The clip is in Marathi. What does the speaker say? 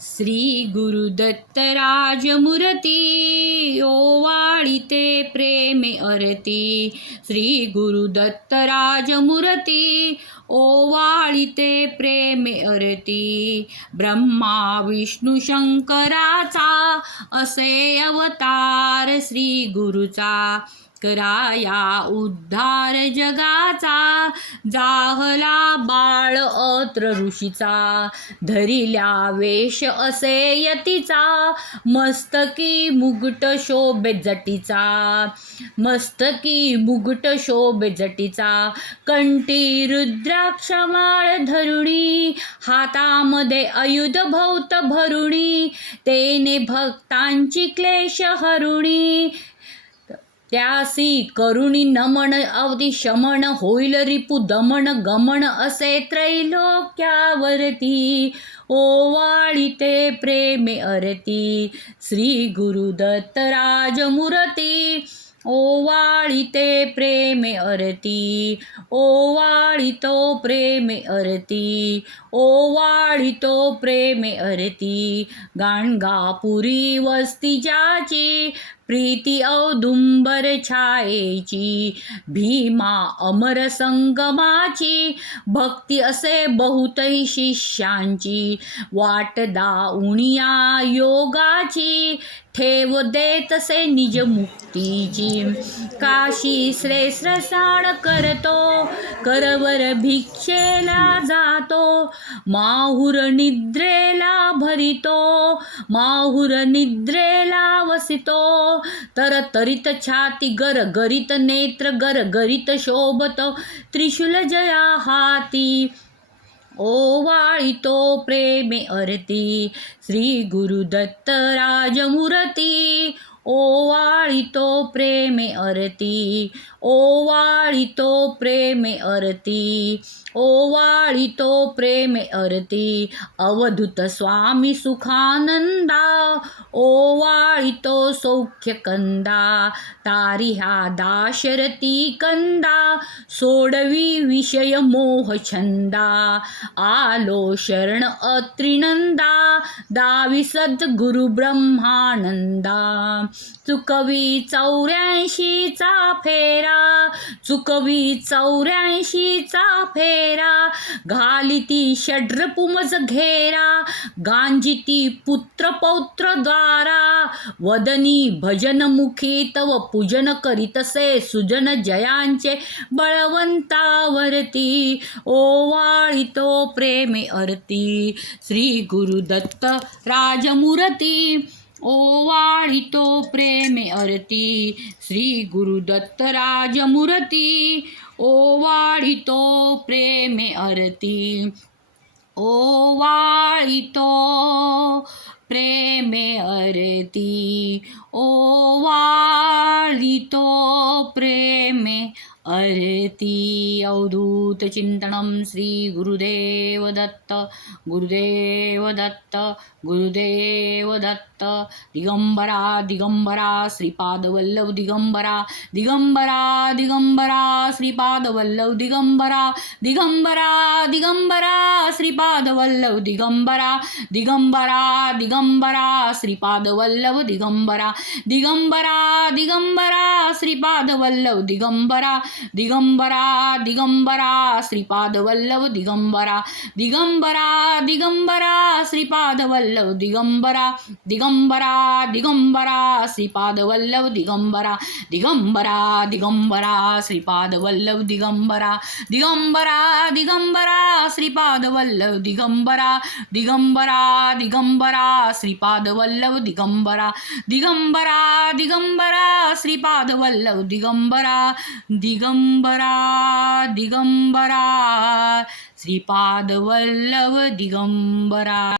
श्री गुरुदत्त राजमूर्ती ओवाळीते प्रेमे अरती। श्री गुरुदत्त राजमूर्ती ओवाळीते प्रेमे अरती। ब्रह्मा विष्णू शंकराचा असे अवतार श्री गुरुचा। कराया उद्धार जगाचा जाहला बाळ अत्र ऋषीचा। धरिल्या वेश असे यतीचा मस्तकी मुकुट शोभे जटीचा। मस्तकी मुकुट शोभे जटीचा। कंठी रुद्राक्ष माळ धरुणी हातामध्ये आयुध भौत भरुणी। तेने भक्तांची क्लेश हरुणी त्यासी करुणी नमन अवधी शमन। होईल रिपु दमन गमन असे त्रैलोक्यावरती। ओवाळीते प्रेमे अरती। श्री गुरुदत्त राजमूर्ती ओवाळीते प्रेमे अरती। ओवाळीतो प्रेमे अरती। ओवाळीतो प्रेमे अरती। गाणगापुरी वस्ती ज्याची प्रीती औदुंबर छायेची। भीमा अमर संगमाची भक्ती असे बहुतही शिष्यांची। वाट दाउनिया योगाची ठेव देतसे निज मुक्तीची। काशी श्रेष्ठ स्नान करतो करवर भिक्षेला जातो। माहुर निद्रेला भरितो माहुर निद्रेला वसितो। तरतरीत छाती गरगरीत नेत्र गरगरीत शोभत त्रिशूल जया हाती। ओवाळीतो प्रेमे अरती। श्री गुरुदत्त राजमूर्ती ओवाळीतो प्रेमे अरती। ओवाळीतो प्रेमे अरती। ओवाळीतो प्रेमे अरती। अवधूत स्वामी सुखानंदा ओवाळीतो सौख्य कंदा। तारी ह्या दाशरथी कंदा सोडवी विषय मोह छंदा। आलो शरण अत्रिनंदा दावी सद्गुरु ब्रह्मानंदा। चुकवी 84चा फेरा चुकवी 84चा फेरा। घालिती षड्रपुमज घेरा गांजिती पुत्र पौत्र द्वारा। वदनी भजन मुखी तव पूजन करीतसे सुजन जयांचे बळवंतावरती। ओवाळीतो प्रेमे अरती। श्री गुरुदत्त राजमूर्ती ओवाळीतो प्रेमे अरती। श्री गुरुदत्त राजमूर्ती ओवाळीतो प्रेमे अरती। ओवाळीतो प्रेमे अरती। ओवाळीतो प्रेमे अरती। अवधूत चिंतनम श्री गुरुदेव दत्त गुरुदेव दत्त गुरुदेव दत्त। दिगंबरा दिगंबरा श्रीपाद वल्लभ दिगंबरा दिगंबरा दिगंबरा श्रीपाद वल्लभ दिगंबरा दिगंबरा दिगंबरा श्रीपाद वल्लभ दिगंबरा दिगंबरा दिगंबरा श्रीपाद वल्लभ दिगंबरा दिगंबरा दिगंबरा श्रीपाद वल्लभ दिगंबरा दिगंबरा दिगंबरा श्रीपाद वल्लभ दिगंबरा दिगंबरा दिगंबरा श्रीपाद वल्लभ दिगंबरा दिगंबरा दिगंबरा श्रीपाद वल्लभ दिगंबरा दिगंबरा दिगंबरा श्रीपाद वल्लभ दिगंबरा दिगंबरा दिगंबरा श्रीपाद वल्लभ दिगंबरा दिगंबरा दिगंबरा श्रीपाद वल्लभ दिगंबरा दिगंबरा दिगंबरा श्रीपाद वल्लभ दिगंबरा दिगंबरा दिगंबरा श्रीपाद वल्लभ दिगंबरा।